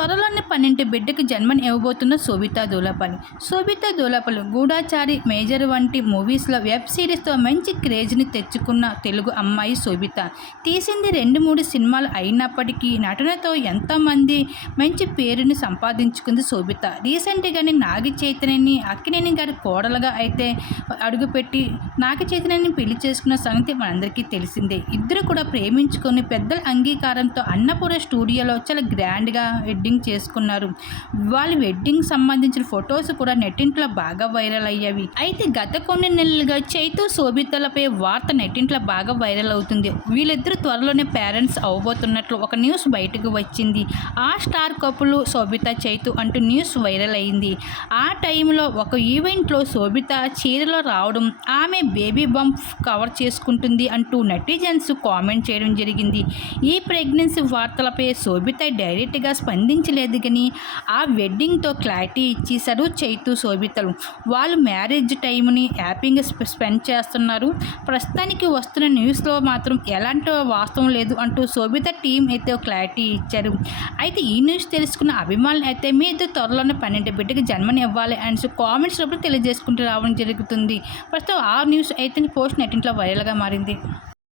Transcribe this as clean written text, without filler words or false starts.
త్వరలోనే 12 బిడ్డకు జన్మని ఇవ్వబోతున్న శోభితా దూళపల్లి. శోభితా దూళపల్లి గూఢచారి, మేజర్ వంటి మూవీస్లో వెబ్ సిరీస్తో మంచి క్రేజ్ని తెచ్చుకున్న తెలుగు అమ్మాయి శోభిత. తీసింది 2-3 సినిమాలు అయినప్పటికీ నటనతో ఎంతోమంది మంచి పేరుని సంపాదించుకుంది శోభిత. రీసెంట్గానే నాగ చైతన్యని అక్కినేని గారి కోడలుగా అయితే అడుగుపెట్టి నాగ చైతన్యని పెళ్లి చేసుకున్న సంగతి మనందరికీ తెలిసిందే. ఇద్దరు కూడా ప్రేమించుకొని పెద్దల అంగీకారంతో అన్నపూర్ణ స్టూడియోలో చాలా గ్రాండ్గా వెడ్డింగ్ చేసుకున్నారు. వాళ్ళ వెడ్డింగ్ సంబంధించిన ఫొటోస్ కూడా నెట్టింట్లో బాగా వైరల్ అయ్యాయి. అయితే గత కొన్ని నెలలుగా చైతు శోభితలపై వార్త నెట్టింట్లో బాగా వైరల్ అవుతుంది. వీళ్ళిద్దరూ త్వరలోనే పేరెంట్స్ అవబోతున్నట్లు ఒక న్యూస్ బయటకు వచ్చింది. ఆ స్టార్ కపుల్ శోభిత చైతు అంటూ న్యూస్ వైరల్ అయింది. ఆ టైంలో ఒక ఈవెంట్లో శోభిత చీరలో రావడం, ఆమె బేబీ బంప్ కవర్ చేసుకుంటుంది అంటూ నెటిజన్స్ కామెంట్ చేయడం జరిగింది. ఈ ప్రెగ్నెన్సీ వార్తలపై శోభిత డైరెక్ట్గా స్పందించలేదు కానీ ఆ వెడ్డింగ్తో క్లారిటీ ఇచ్చేశారు చైతు శోభితలు. వాళ్ళు మ్యారేజ్ టైంని హ్యాపీగా స్పెండ్ చేస్తున్నారు. ప్రస్తుతానికి వస్తున్న న్యూస్లో మాత్రం ఎలాంటి వాస్తవం లేదు అంటూ శోభిత టీం అయితే క్లారిటీ ఇచ్చారు. అయితే ఈ న్యూస్ తెలుసుకున్న అభిమానులు అయితే మీ ఇద్దరు త్వరలోనే 12 బిడ్డకి జన్మని ఇవ్వాలి అండ్ కామెంట్స్ లోపల తెలియజేసుకుంటూ రావడం జరుగుతుంది. ప్రస్తుతం ఆ న్యూస్ అయితే పోస్ట్ నెట్టింట్లో వైరల్గా మారింది.